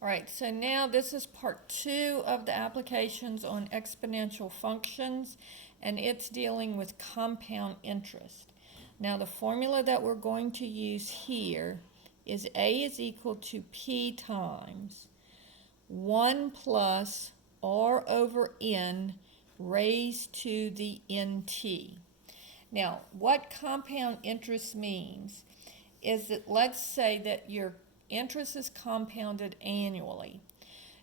All right, so now this is part 2 of the applications on exponential functions, and it's dealing with compound interest. Now the formula that we're going to use here is A is equal to P times 1 plus R over N raised to the NT. Now, what compound interest means is that, let's say that your interest is compounded annually.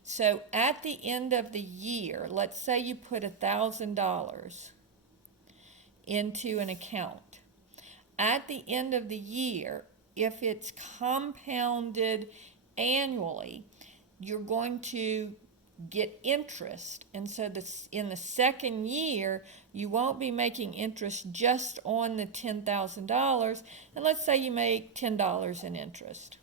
So at the end of the year, let's say you put $1,000 into an account. At the end of the year, if it's compounded annually, you're going to get interest. And so in the second year, you won't be making interest just on the $10,000. And let's say you make $10 in interest,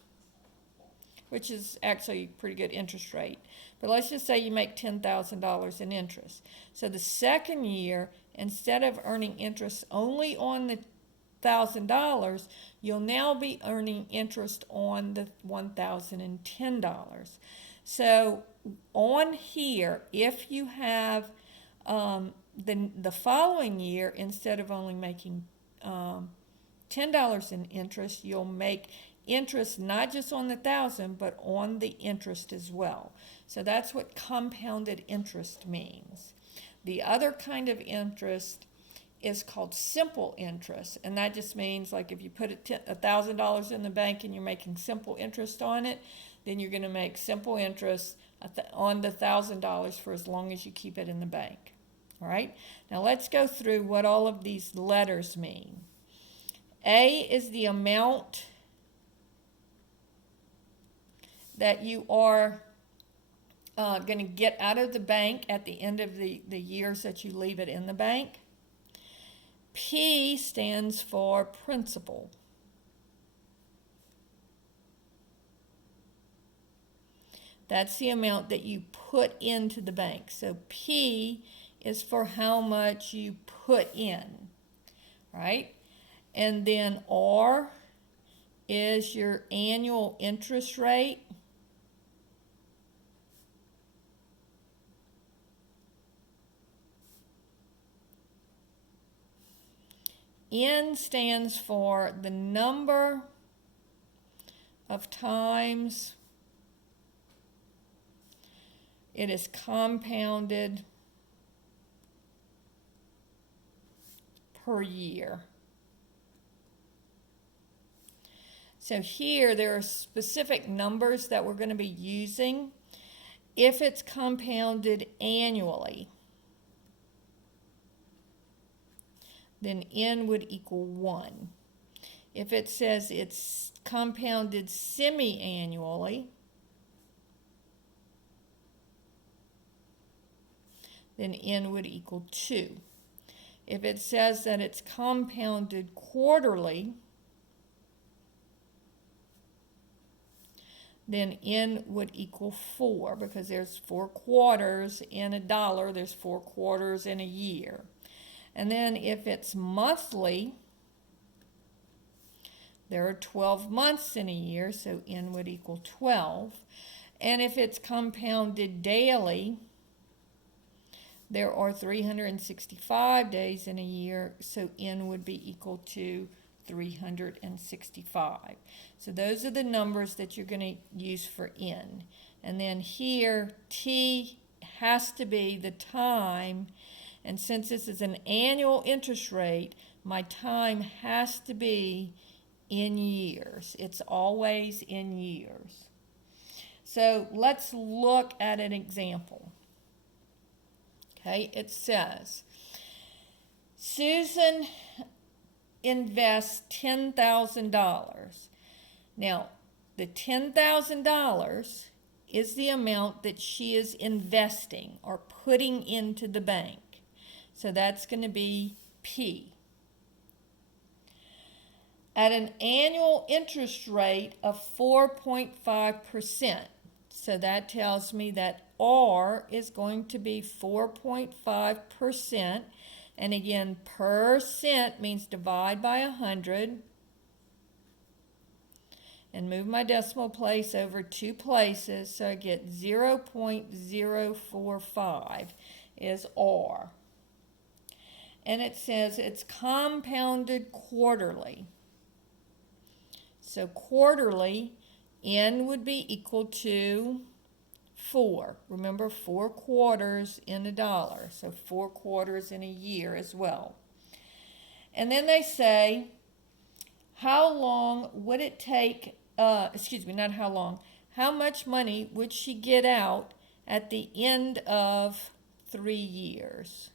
which is actually a pretty good interest rate. But let's just say you make $10,000 in interest. So the second year, instead of earning interest only on the $1,000, you'll now be earning interest on the $1,010. So on here, if you have the following year, instead of only making $10 in interest, you'll make interest not just on the 1,000, but on the interest as well. So that's what compounded interest means. The other kind of interest is called simple interest, and that just means, like, if you put $1,000 in the bank and you're making simple interest on it, then you're going to make simple interest on the $1,000 for as long as you keep it in the bank. All right, now let's go through what all of these letters mean. A is the amount that you are going to get out of the bank at the end of the years that you leave it in the bank. P stands for principal. That's the amount that you put into the bank. So P is for how much you put in, right? And then R is your annual interest rate. N stands for the number of times it is compounded per year. So here there are specific numbers that we're going to be using. If it's compounded annually, then N would equal 1. If it says it's compounded semi-annually, then N would equal 2. If it says that it's compounded quarterly, then N would equal 4, because there's 4 quarters in a dollar, there's 4 quarters in a year. And then if it's monthly, there are 12 months in a year, so N would equal 12. And if it's compounded daily, there are 365 days in a year, so N would be equal to 365. So those are the numbers that you're going to use for N. And then here, T has to be the time. And since this is an annual interest rate, my time has to be in years. It's always in years. So let's look at an example. Okay, it says, Susan invests $10,000. Now, the $10,000 is the amount that she is investing or putting into the bank. So that's going to be P. At an annual interest rate of 4.5%. So that tells me that R is going to be 4.5%. And again, percent means divide by 100. and move my decimal place over 2 places, so I get 0.045 is R. And it says it's compounded quarterly. So quarterly, N would be equal to 4. Remember, 4 quarters in a dollar, so 4 quarters in a year as well. And then they say, how long would it take, not how long, how much money would she get out at the end of 3 years?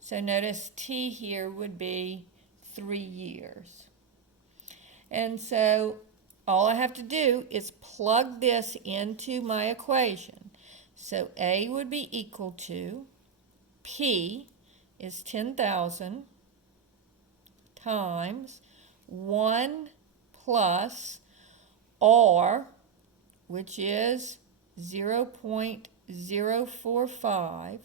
So notice T here would be 3 years. And so all I have to do is plug this into my equation. So A would be equal to P is 10,000 times 1 plus R, which is 0.045,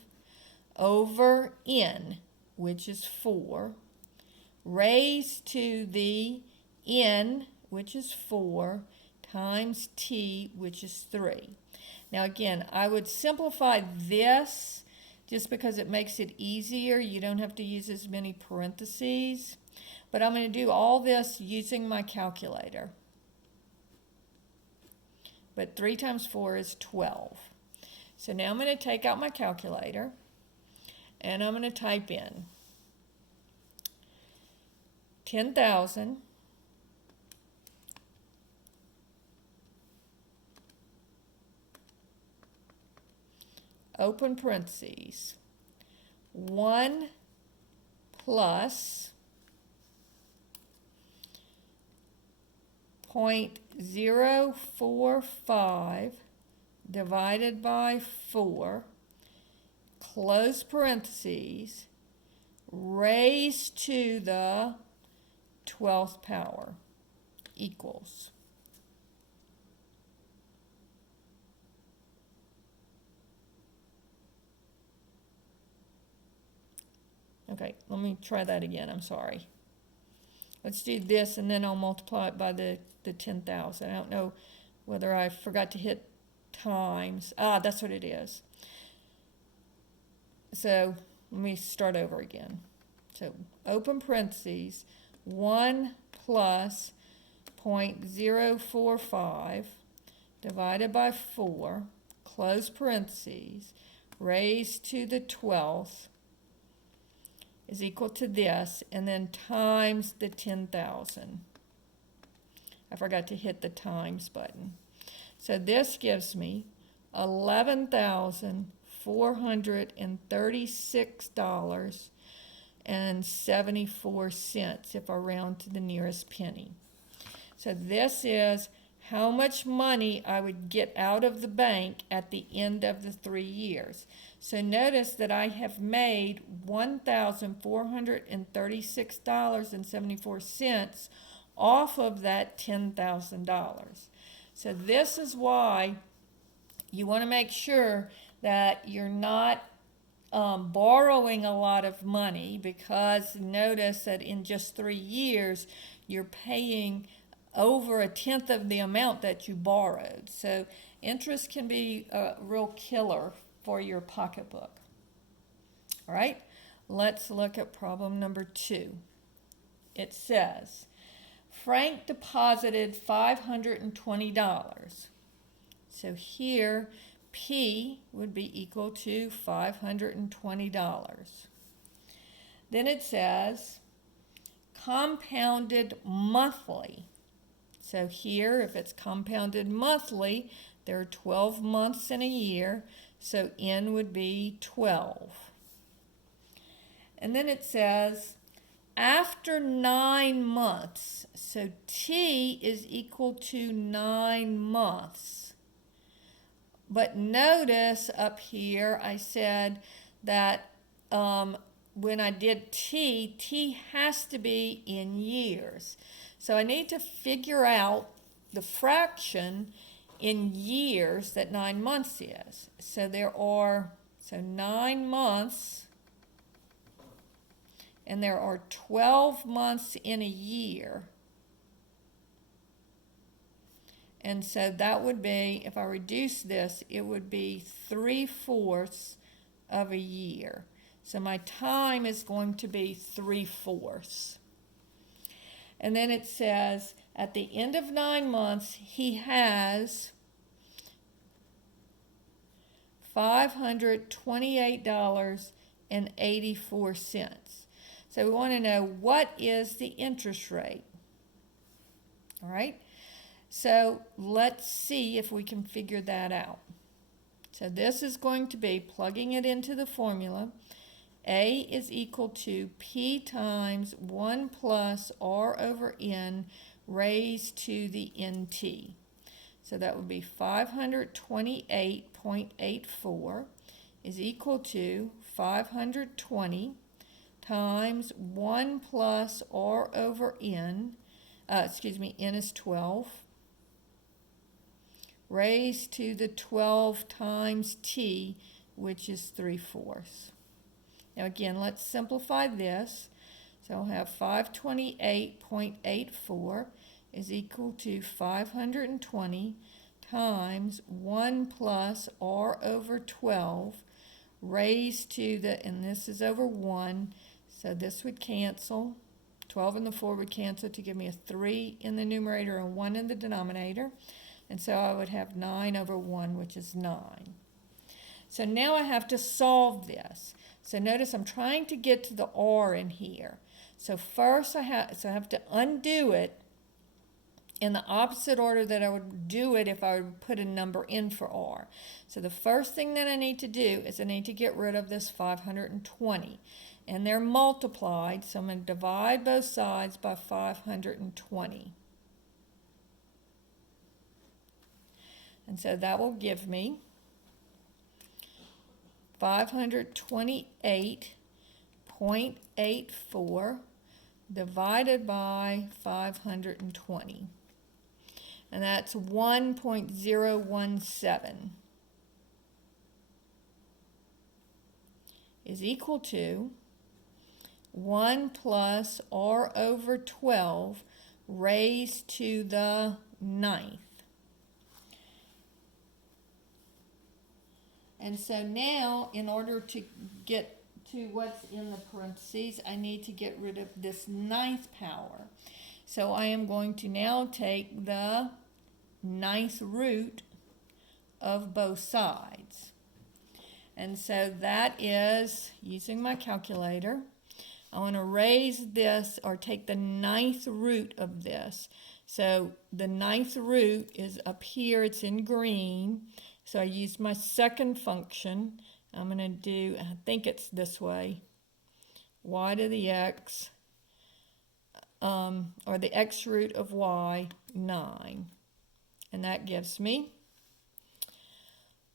over N, which is 4, raised to the N, which is 4, times T, which is 3. Now again, I would simplify this just because it makes it easier. You don't have to use as many parentheses. But I'm going to do all this using my calculator. But 3 times 4 is 12. So now I'm going to take out my calculator, and I'm going to type in 10,000 open parentheses 1 plus 0.045 divided by 4, close parentheses, raised to the 12th power, equals. Okay, let me try that again, I'm sorry. Let's do this, and then I'll multiply it by the 10,000. I don't know whether I forgot to hit times. That's what it is. So let me start over again. So open parentheses, 1 plus 0.045 divided by 4, close parentheses, raised to the 12th, is equal to this, and then times the 10,000. I forgot to hit the times button. So this gives me $11,436.74 if I round to the nearest penny. So this is how much money I would get out of the bank at the end of the 3 years. So notice that I have made $1,436.74 off of that $10,000. So this is why you want to make sure that you're not borrowing a lot of money, because notice that in just 3 years you're paying over 1/10 of the amount that you borrowed. So interest can be a real killer for your pocketbook. All right, let's look at problem number 2. It says, Frank deposited $520. So here, P would be equal to $520. Then it says, compounded monthly. So here, if it's compounded monthly, there are 12 months in a year, so N would be 12. And then it says, after 9 months, so T is equal to 9 months. But notice up here, I said that when I did T has to be in years. So I need to figure out the fraction in years that 9 months is. So 9 months, and there are 12 months in a year. And so that would be, if I reduce this, it would be 3/4 of a year. So my time is going to be 3/4. And then it says, at the end of 9 months, he has $528.84. So we want to know, what is the interest rate? All right. So let's see if we can figure that out. So this is going to be plugging it into the formula. A is equal to P times 1 plus R over N raised to the NT. So that would be 528.84 is equal to 520 times 1 plus R over N, N is 12, raised to the 12 times T, which is 3/4. Now again, let's simplify this. So I'll have 528.84 is equal to 520 times 1 plus R over 12 raised to the, and this is over 1, so this would cancel. 12 and the 4 would cancel to give me a 3 in the numerator and 1 in the denominator. And so I would have 9 over 1, which is 9. So now I have to solve this. So notice I'm trying to get to the R in here. So first I have to undo it in the opposite order that I would do it if I would put a number in for R. So the first thing that I need to do is I need to get rid of this 520. And they're multiplied, so I'm going to divide both sides by 520. And so that will give me 528.84 divided by 520. And that's 1.017 is equal to 1 plus R over 12 raised to the 9th. And so now, in order to get to what's in the parentheses, I need to get rid of this 9th power. So I am going to now take the 9th root of both sides. And so that is, using my calculator, I want to raise this, or take the 9th root of this. So the 9th root is up here, it's in green. So I used my second function. I'm going to do, I think it's this way, y to the x, or the x root of y, 9. And that gives me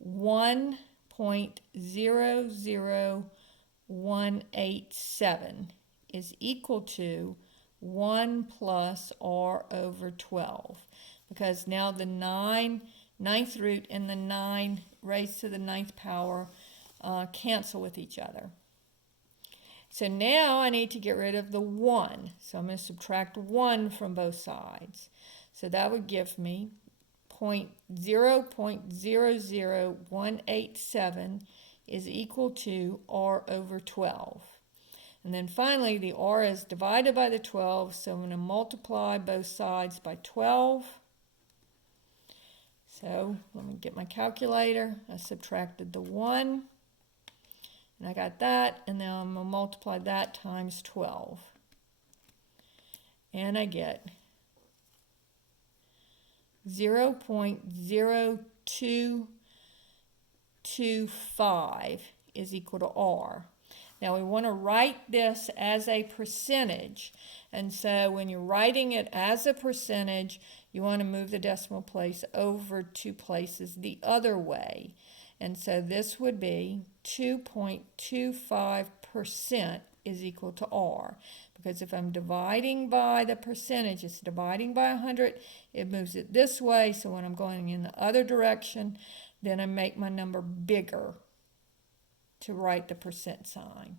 1.00187 is equal to 1 plus R over 12. Because now the 9th root and the 9 raised to the 9th power cancel with each other. So now I need to get rid of the 1. So I'm going to subtract 1 from both sides. So that would give me 0.00187 is equal to R over 12. And then finally, the R is divided by the 12, so I'm going to multiply both sides by 12. So let me get my calculator. I subtracted the 1, and I got that, and now I'm going to multiply that times 12. And I get 0.0225 is equal to R. Now we want to write this as a percentage, and so when you're writing it as a percentage, you want to move the decimal place over 2 places the other way. And so this would be 2.25% is equal to R. Because if I'm dividing by the percentage, it's dividing by 100, it moves it this way. So when I'm going in the other direction, then I make my number bigger to write the percent sign.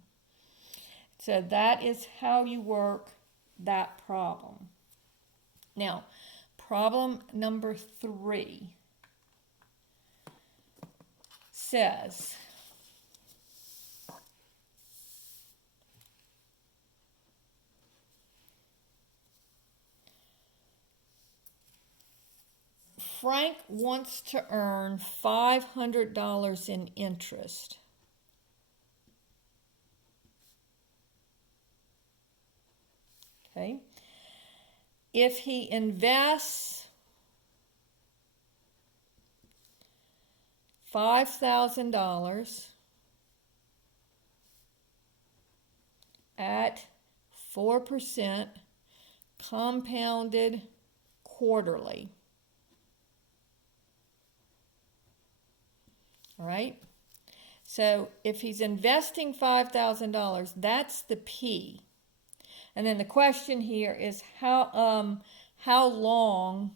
So that is how you work that problem. Now, problem number 3 says, Frank wants to earn $500 in interest. Okay. If he invests $5,000 at 4% compounded quarterly. All right? So if he's investing $5,000, that's the P. And then the question here is how long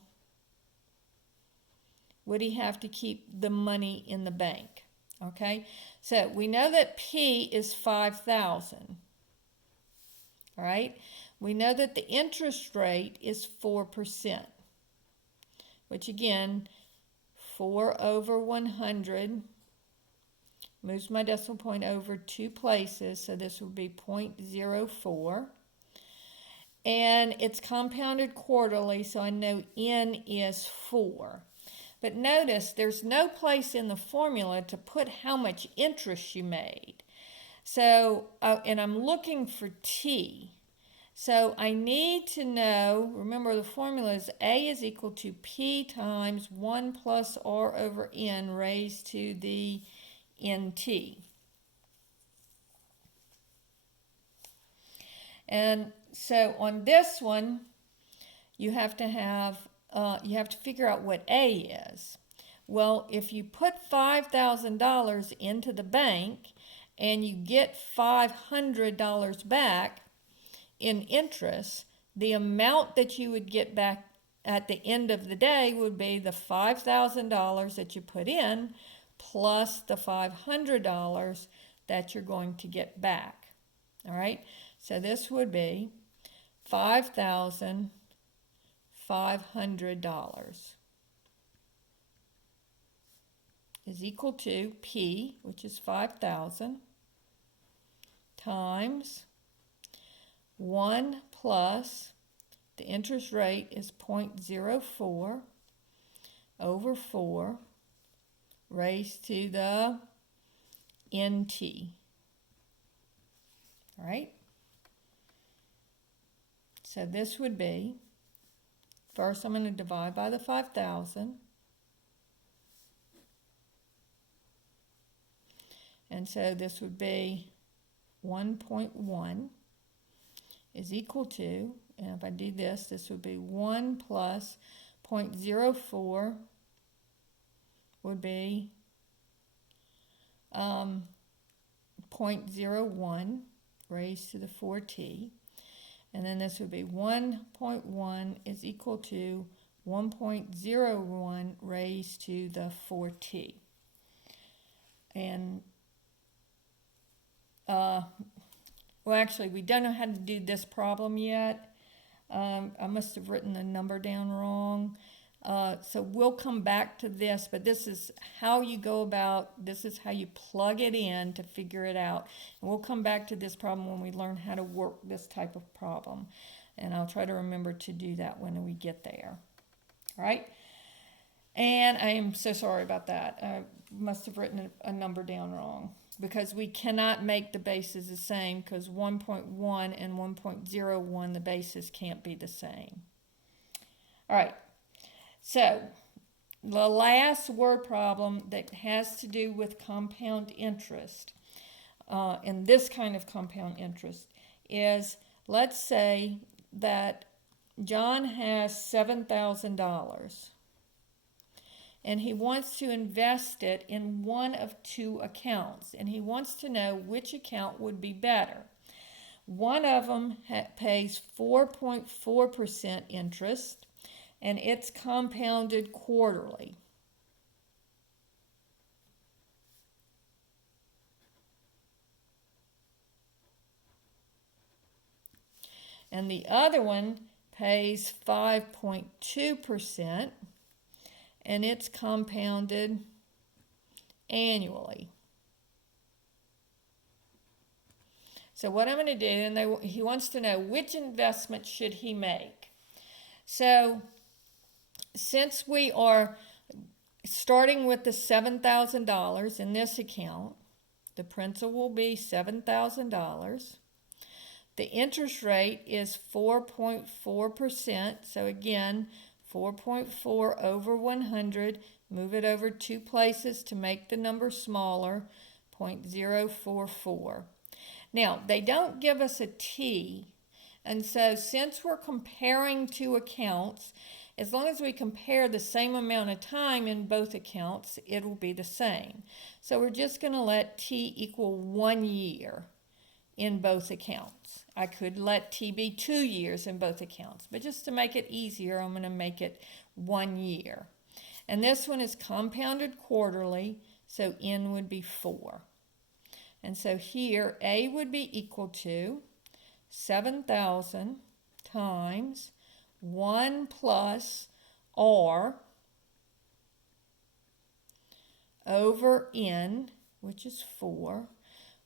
would he have to keep the money in the bank? Okay, so we know that P is 5,000. All right, we know that the interest rate is 4%, which again, 4 over 100 moves my decimal point over 2 places, so this would be 0.04. And it's compounded quarterly, so I know N is 4. But notice there's no place in the formula to put how much interest you made. So, and I'm looking for T. So I need to know, remember the formula is A is equal to P times 1 plus R over N raised to the NT. And so on this one, you have to figure out what A is. Well, if you put $5,000 into the bank and you get $500 back in interest, the amount that you would get back at the end of the day would be the $5,000 that you put in plus the $500 that you're going to get back. All right, so this would be $5,500 is equal to P, which is 5,000, times 1 plus, the interest rate is 0.04 over 4 raised to the NT. All right? So this would be, first I'm going to divide by the 5,000. And so this would be 1.1 is equal to, and if I do this, this would be 1 plus 0.04 would be 0.01 raised to the 4t. And then this would be 1.1 is equal to 1.01 raised to the 4t. And, well, actually, we don't know how to do this problem yet. I must have written the number down wrong. So we'll come back to this, but this is how you go about, this is how you plug it in to figure it out. And we'll come back to this problem when we learn how to work this type of problem. And I'll try to remember to do that when we get there. All right? And I am so sorry about that. I must have written a number down wrong, because we cannot make the bases the same, because 1.1 and 1.01, the bases can't be the same. All right. So, the last word problem that has to do with compound interest, in this kind of compound interest, is, let's say that John has $7,000 and he wants to invest it in one of two accounts, and he wants to know which account would be better. One of them pays 4.4% interest, and it's compounded quarterly. And the other one pays 5.2%, and it's compounded annually. So what I'm going to do, and he wants to know which investment should he make. So since we are starting with the $7,000 in this account, the principal will be $7,000. The interest rate is 4.4%. So again, 4.4 over 100. Move it over 2 places to make the number smaller, 0.044. Now, they don't give us a T, and so since we're comparing two accounts, as long as we compare the same amount of time in both accounts, it will be the same. So we're just going to let T equal 1 year in both accounts. I could let T be 2 years in both accounts, but just to make it easier, I'm going to make it 1 year. And this one is compounded quarterly, so N would be 4. And so here, A would be equal to 7,000 times 1 plus R over N, which is 4,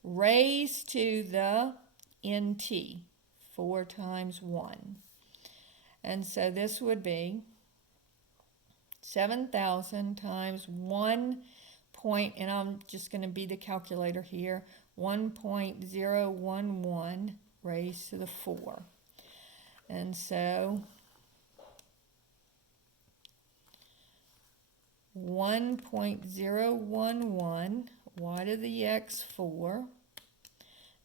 raised to the NT, 4 times 1. And so this would be 7,000 times 1 point, and I'm just going to be the calculator here, 1.011 raised to the 4. And so 1.011 y to the x 4,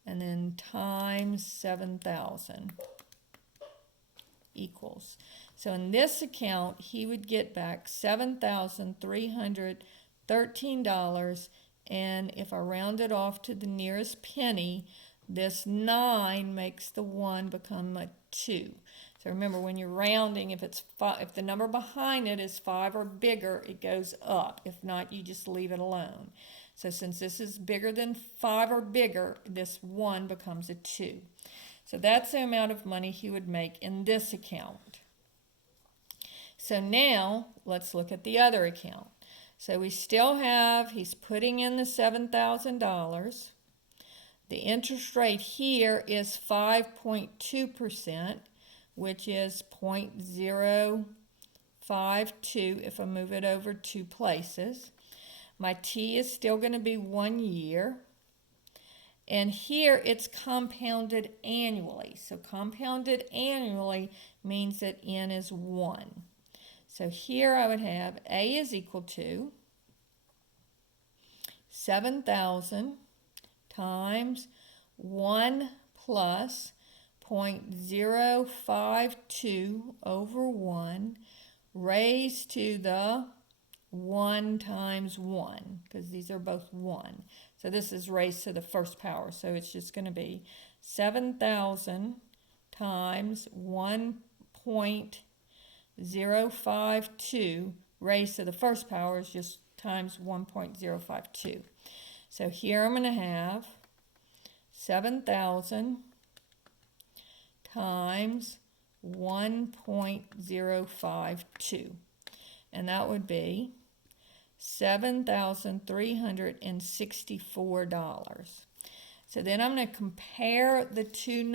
and then times 7,000 equals. So in this account, he would get back $7,313, and if I round it off to the nearest penny, this 9 makes the 1 become a 2. So remember, when you're rounding, if the number behind it is 5 or bigger, it goes up. If not, you just leave it alone. So since this is bigger than 5 or bigger, this 1 becomes a 2. So that's the amount of money he would make in this account. So now, let's look at the other account. So we still have, he's putting in the $7,000. The interest rate here is 5.2%, which is 0.052 if I move it over 2 places. My T is still going to be 1 year. And here it's compounded annually. So compounded annually means that N is 1. So here I would have A is equal to 7,000 times 1 plus 0.052 over 1 raised to the 1 times 1, because these are both 1. So this is raised to the first power, so it's just going to be 7,000 times 1.052 raised to the first power is just times 1.052. So here I'm going to have 7,000 times 1.052, and that would be $7,364. So then I'm going to compare the two